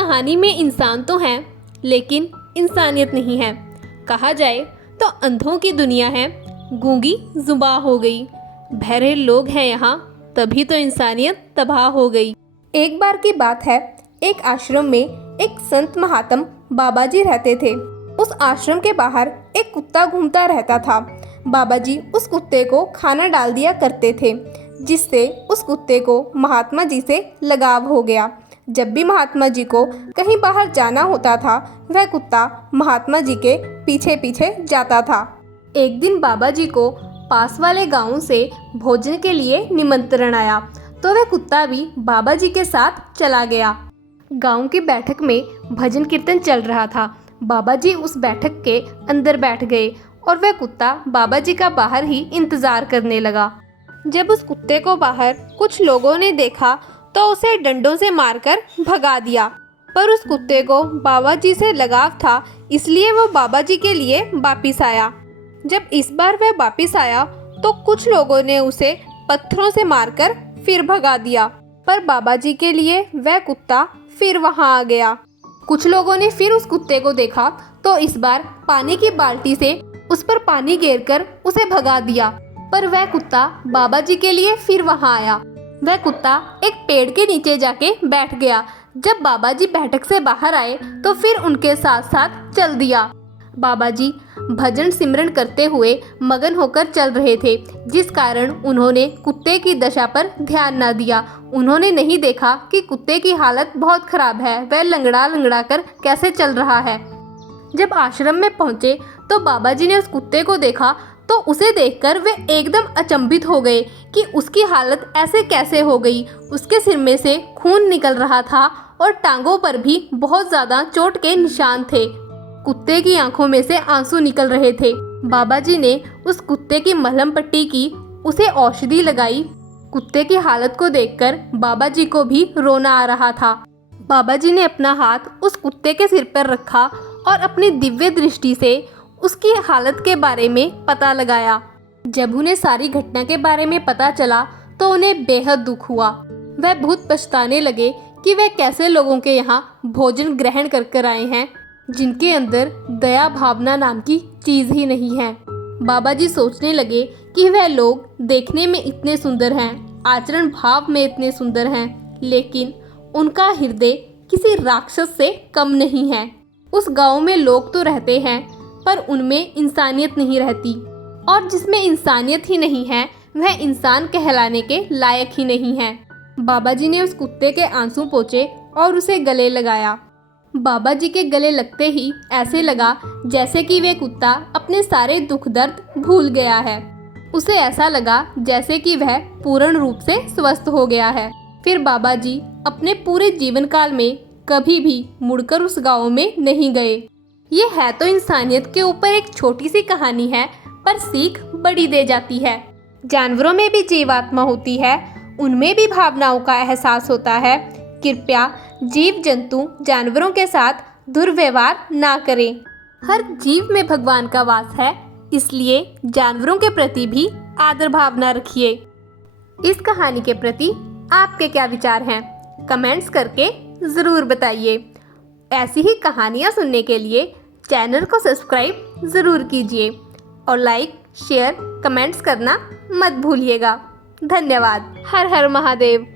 कहानी में इंसान तो हैं, लेकिन इंसानियत नहीं है। कहा जाए तो अंधों की दुनिया है, गूंगी जुबां हो गई। बहरे लोग हैं यहाँ, तभी तो इंसानियत तबाह हो गई। एक बार की बात है, एक आश्रम में एक संत महात्म बाबा जी रहते थे। उस आश्रम के बाहर एक कुत्ता घूमता रहता था। बाबा जी उस कुत्ते को खाना डाल दिया करते थे, जिससे उस कुत्ते को महात्मा जी से लगाव हो गया। जब भी महात्मा जी को कहीं बाहर जाना होता था, वह कुत्ता महात्मा जी के पीछे पीछे जाता था। एक दिन बाबा जी को पास वाले गांव से भोजन के लिए निमंत्रण आया, तो वह कुत्ता भी बाबा जी के साथ चला गया। गांव की बैठक में भजन कीर्तन चल रहा था। बाबा जी उस बैठक के अंदर बैठ गए और वह कुत्ता बाबा जी का बाहर ही इंतजार करने लगा। जब उस कुत्ते को बाहर कुछ लोगों ने देखा तो उसे डंडों से मारकर भगा दिया, पर उस कुत्ते को बाबा जी से लगाव था, इसलिए वो बाबा जी के लिए वापिस आया। जब इस बार वह वापिस आया तो कुछ लोगों ने उसे पत्थरों से मारकर फिर भगा दिया, पर बाबा जी के लिए वह कुत्ता फिर वहां आ गया। कुछ लोगों ने फिर उस कुत्ते को देखा तो इस बार पानी की बाल्टी से उस पर पानी घेरकर उसे भगा दिया, पर वह कुत्ता बाबा जी के लिए फिर वहां आया। वह कुत्ता एक पेड़ के नीचे जाके बैठ गया। जब बाबा जी बैठक से बाहर आए तो फिर उनके साथ साथ चल दिया। बाबा जी भजन सिमरन करते हुए मगन होकर चल रहे थे, जिस कारण उन्होंने कुत्ते की दशा पर ध्यान न दिया। उन्होंने नहीं देखा कि कुत्ते की हालत बहुत खराब है, वह लंगड़ा लंगड़ा कर कैसे चल रहा है। जब आश्रम में पहुंचे तो बाबा जी ने उस कुत्ते को देखा तो उसे देखकर वे एकदम अचंभित हो गए कि उसकी हालत ऐसे कैसे हो गई। उसके सिर में से खून निकल रहा था और टांगों पर भी बहुत ज़्यादा चोट के निशान थे। कुत्ते की आंखों में से आंसू निकल रहे थे। बाबा जी ने उस कुत्ते की मलहम पट्टी की, उसे औषधि लगाई। कुत्ते की हालत को देखकर बाबा जी को भी रोना आ रहा था। बाबा जी ने अपना हाथ उस कुत्ते के सिर पर रखा और अपनी दिव्य दृष्टि से उसकी हालत के बारे में पता लगाया। जब उन्हें सारी घटना के बारे में पता चला तो उन्हें बेहद दुख हुआ। वह बहुत पछताने लगे कि वे कैसे लोगों के यहाँ भोजन ग्रहण कर कर आए हैं, जिनके अंदर दया भावना नाम की चीज़ ही नहीं है। बाबा जी सोचने लगे कि वह लोग देखने में इतने सुंदर हैं, आचरण भाव में इतने सुंदर हैं, लेकिन उनका हृदय किसी राक्षस से कम नहीं है। उस गांव में लोग तो रहते हैं, पर उनमें इंसानियत नहीं रहती, और जिसमें इंसानियत ही नहीं है वह इंसान कहलाने के लायक ही नहीं है। बाबा जी ने उस कुत्ते के आंसू पोंछे और उसे गले लगाया। बाबा जी के गले लगते ही ऐसे लगा जैसे कि वे कुत्ता अपने सारे दुख दर्द भूल गया है। उसे ऐसा लगा जैसे कि वह पूर्ण रूप से स्वस्थ हो गया है। फिर बाबा जी अपने पूरे जीवन काल में कभी भी मुड़कर उस गांव में नहीं गए। ये है तो इंसानियत के ऊपर एक छोटी सी कहानी है, पर सीख बड़ी दे जाती है। जानवरों में भी जीवात्मा होती है, उनमें भी भावनाओं का एहसास होता है। कृपया जीव जंतु जानवरों के साथ दुर्व्यवहार ना करें। हर जीव में भगवान का वास है, इसलिए जानवरों के प्रति भी आदर भावना रखिए। इस कहानी के प्रति आपके क्या विचार हैं? कमेंट्स करके ज़रूर बताइए। ऐसी ही कहानियाँ सुनने के लिए चैनल को सब्सक्राइब ज़रूर कीजिए और लाइक, शेयर, कमेंट्स करना मत भूलिएगा। धन्यवाद। हर हर महादेव।